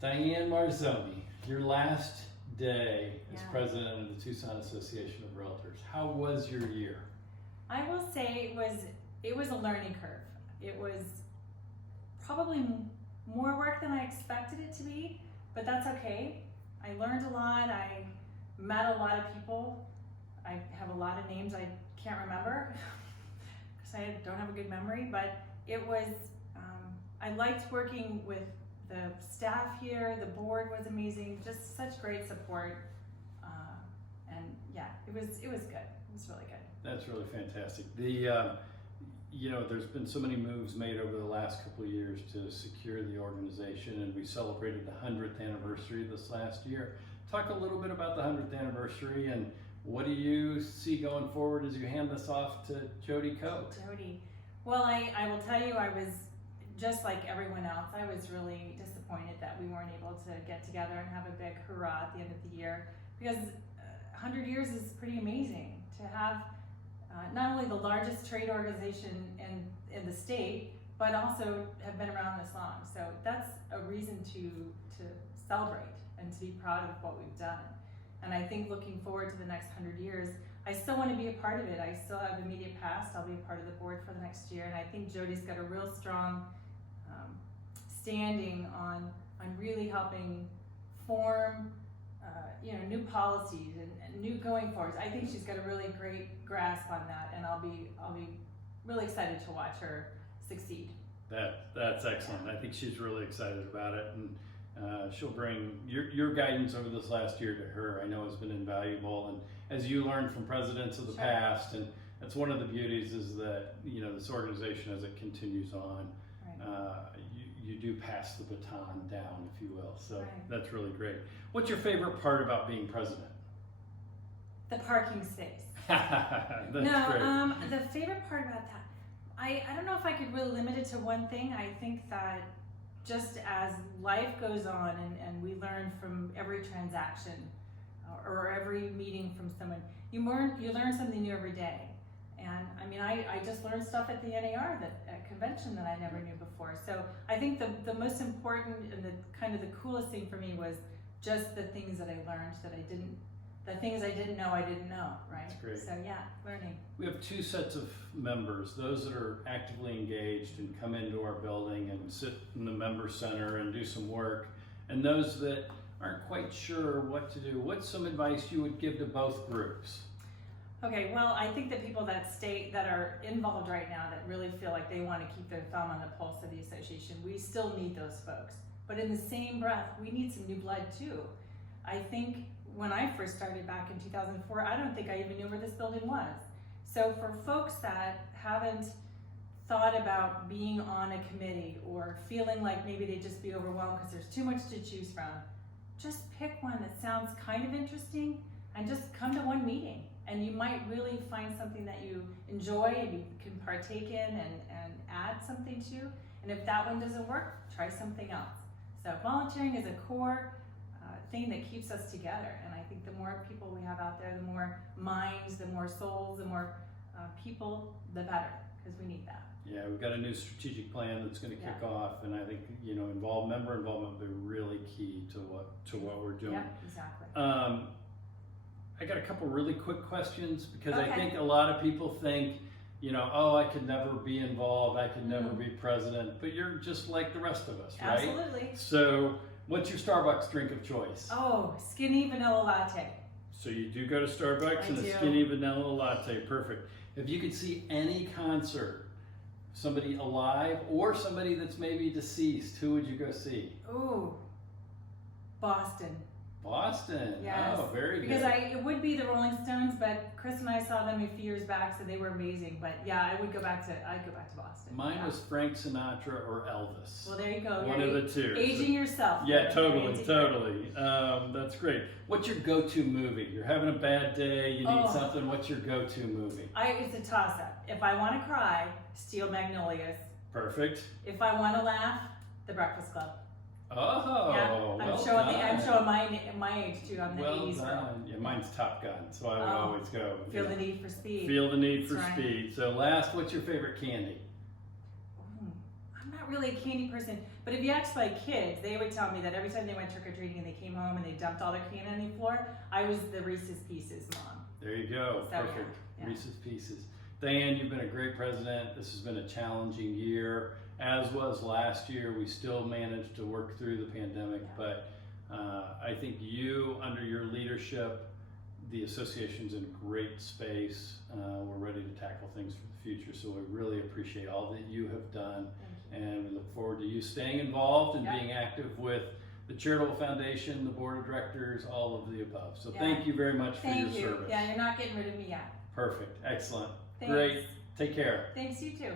Diane Marzonie, your last day as Yeah. president of the Tucson Association of Realtors. How was your year? I will say it was a learning curve. It was probably more work than I expected it to be, but that's okay. I learned a lot. I met a lot of people. I have a lot of names I can't remember because I don't have a good memory, but it was, I liked working with the staff here. The board was amazing, just such great support. And yeah, it was good. It was really good. That's really fantastic. There's been so many moves made over the last couple of years to secure the organization, and we celebrated the 100th anniversary this last year. Talk a little bit about the 100th anniversary, and what do you see going forward as you hand this off to Jody Cope? Jody. Well, I will tell you, I was just like everyone else. I was really disappointed that we weren't able to get together and have a big hurrah at the end of the year, because 100 years is pretty amazing to have not only the largest trade organization in the state, but also have been around this long. So that's a reason to celebrate and to be proud of what we've done. And I think looking forward to the next 100 years, I still want to be a part of it. I still have immediate past. I'll be a part of the board for the next year. And I think Jody's got a real strong standing on really helping form new policies and new going forwards. I think she's got a really great grasp on that, and I'll be really excited to watch her succeed. That's excellent. I think she's really excited about it, and she'll bring your guidance over this last year to her. I know has been invaluable, and as you learned from presidents of the past, and that's one of the beauties is that this organization, as it continues on, you do pass the baton down, if you will. So that's really great. What's your favorite part about being president? The parking space. That's great. The favorite part about that, I don't know if I could really limit it to one thing. I think that just as life goes on and we learn from every transaction or every meeting from someone, you learn something new every day. And I mean, I just learned stuff at the NAR at convention that I never knew before. So I think the most important and the coolest thing for me was just the things that I learned the things I didn't know, right? That's great. So yeah, learning. We have two sets of members, those that are actively engaged and come into our building and sit in the member center and do some work, and those that aren't quite sure what to do. What's some advice you would give to both groups? Okay, well, I think that people that are involved right now that really feel like they want to keep their thumb on the pulse of the association, we still need those folks. But in the same breath, we need some new blood too. I think when I first started back in 2004, I don't think I even knew where this building was. So for folks that haven't thought about being on a committee or feeling like maybe they'd just be overwhelmed because there's too much to choose from, just pick one that sounds kind of interesting and just come to one meeting. And you might really find something that you enjoy and you can partake in and add something to. And if that one doesn't work, try something else. So volunteering is a core thing that keeps us together. And I think the more people we have out there, the more minds, the more souls, the more people, the better, because we need that. Yeah, we've got a new strategic plan that's going to kick off, and I think member involvement will be really key to what we're doing. Yeah, exactly. I got a couple really quick questions because I think a lot of people think, I could never be involved, I could never be president, but you're just like the rest of us, right? Absolutely. So what's your Starbucks drink of choice? Oh, skinny vanilla latte. So you do go to Starbucks and a skinny vanilla latte, perfect. If you could see any concert, somebody alive or somebody that's maybe deceased, who would you go see? Ooh, Boston. Boston. Yes. Oh, very good. Because it would be the Rolling Stones, but Chris and I saw them a few years back, so they were amazing. But yeah, I'd go back to Boston. Mine was Frank Sinatra or Elvis. Well, there you go. One of the two. Aging yourself. Yeah, totally. That's great. What's your go-to movie? You're having a bad day, you need something. What's your go-to movie? It's a toss-up. If I want to cry, Steel Magnolias. Perfect. If I want to laugh, The Breakfast Club. Oh, yeah, I'm showing my age too. I'm the 80s girl. Yeah, mine's Top Gun, so I would always go. Feel the Need for Speed. Feel the Need for Speed. So last, what's your favorite candy? I'm not not really a candy person. But if you ask my kids, they would tell me that every time they went trick-or-treating and they came home and they dumped all their candy on the floor, I was the Reese's Pieces mom. There you go. So, Perfect. yeah. Reese's Pieces. Diane, you've been a great president. This has been a challenging year, as was last year. We still managed to work through the pandemic, but I think you, under your leadership, the association's in a great space. We're ready to tackle things for the future, so we really appreciate all that you have done, and we look forward to you staying involved and being active with the Charitable Foundation, the Board of Directors, all of the above. So thank you very much for your service. Yeah, you're not getting rid of me yet. Perfect. Excellent. Thanks. Great. Take care. Thanks, you too.